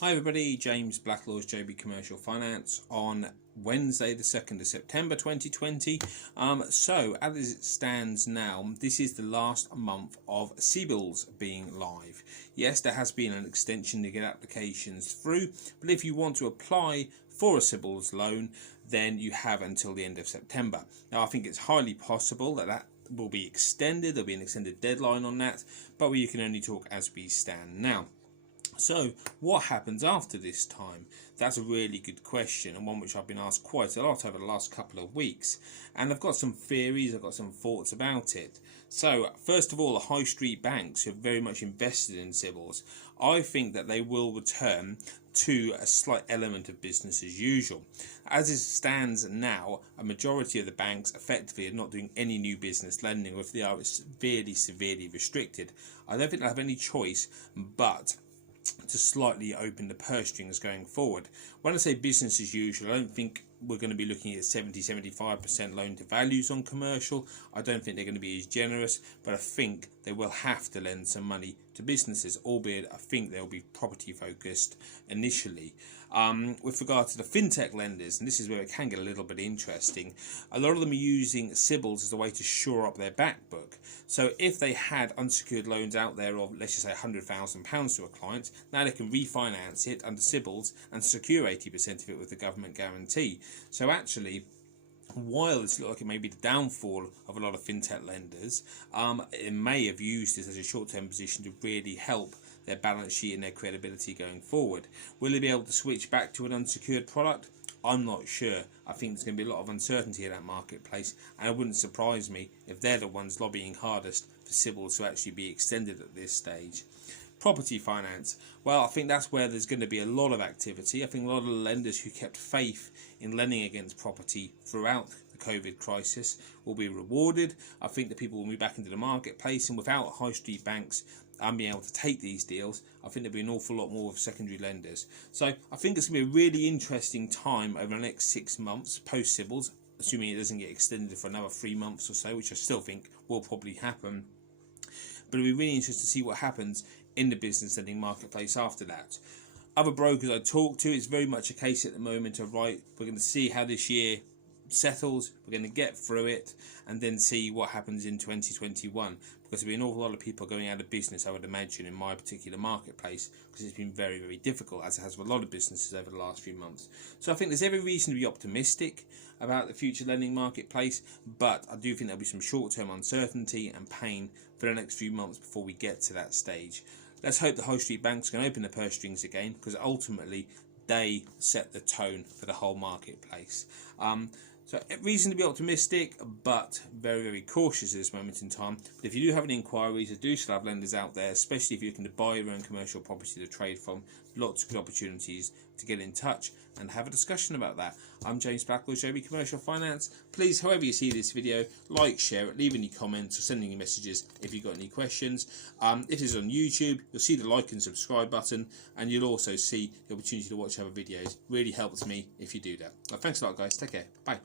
Hi everybody, James Blacklaw's JB Commercial Finance on Wednesday the 2nd of September 2020. So as it stands now, this is the last month of CBILS being live. Yes, there has been an extension to get applications through, but if you want to apply for a CBILS loan, then you have until the end of September. Now I think it's highly possible that will be extended. There'll be an extended deadline on that, but we can only talk as we stand now. So what happens after this time? That's a really good question, and one which I've been asked quite a lot over the last couple of weeks, and I've got some theories, I've got some thoughts about it. So first of all, the high street banks who are very much invested in CBILS, I think that they will return to a slight element of business as usual. As it stands now, a majority of the banks effectively are not doing any new business lending, or if they are, it's severely restricted. I don't think they'll have any choice but to slightly open the purse strings going forward. When I say business as usual, I don't think we're going to be looking at 70-75% loan to values on commercial. I don't think they're going to be as generous, but I think they will have to lend some money to businesses, albeit I think they'll be property focused initially. With regard to the fintech lenders, and this is where it can get a little bit interesting, a lot of them are using CBILS as a way to shore up their back book. So if they had unsecured loans out there of, let's just say, £100,000 to a client, now they can refinance it under CBILS and secure 80% of it with the government guarantee. So actually, while it's looked like it may be the downfall of a lot of fintech lenders, it may have used this as a short-term position to really help their balance sheet and their credibility going forward. Will they be able to switch back to an unsecured product? I'm not sure. I think there's going to be a lot of uncertainty in that marketplace, and it wouldn't surprise me if they're the ones lobbying hardest for CBILS to actually be extended at this stage. Property finance, well, I think that's where there's going to be a lot of activity. I think a lot of the lenders who kept faith in lending against property throughout the COVID crisis will be rewarded. I think that people will move back into the marketplace, and without high street banks being able to take these deals, I think there'll be an awful lot more of secondary lenders. So I think it's going to be a really interesting time over the next 6 months post CBILS, assuming it doesn't get extended for another 3 months or so, which I still think will probably happen. But it'll be really interesting to see what happens in the business lending marketplace after that. Other brokers I talk to, it's very much a case at the moment of, right, we're going to see how this year settles, we're going to get through it, and then see what happens in 2021, because there'll be an awful lot of people going out of business, I would imagine, in my particular marketplace, because it's been very difficult, as it has for a lot of businesses over the last few months. So I think there's every reason to be optimistic about the future lending marketplace, but I do think there'll be some short-term uncertainty and pain for the next few months before we get to that stage. Let's hope the high street banks can open the purse strings again, because ultimately they set the tone for the whole marketplace. So reason to be optimistic, but very cautious at this moment in time. But if you do have any inquiries, I do still have lenders out there, especially if you're looking to buy your own commercial property to trade from. Lots of good opportunities to get in touch and have a discussion about that. I'm James Blacklaw, JB Commercial Finance. Please, however you see this video, like, share it, leave any comments or send any messages if you've got any questions. If it's on YouTube, you'll see the like and subscribe button, and you'll also see the opportunity to watch other videos. Really helps me if you do that. Well, thanks a lot, guys. Take care. Bye.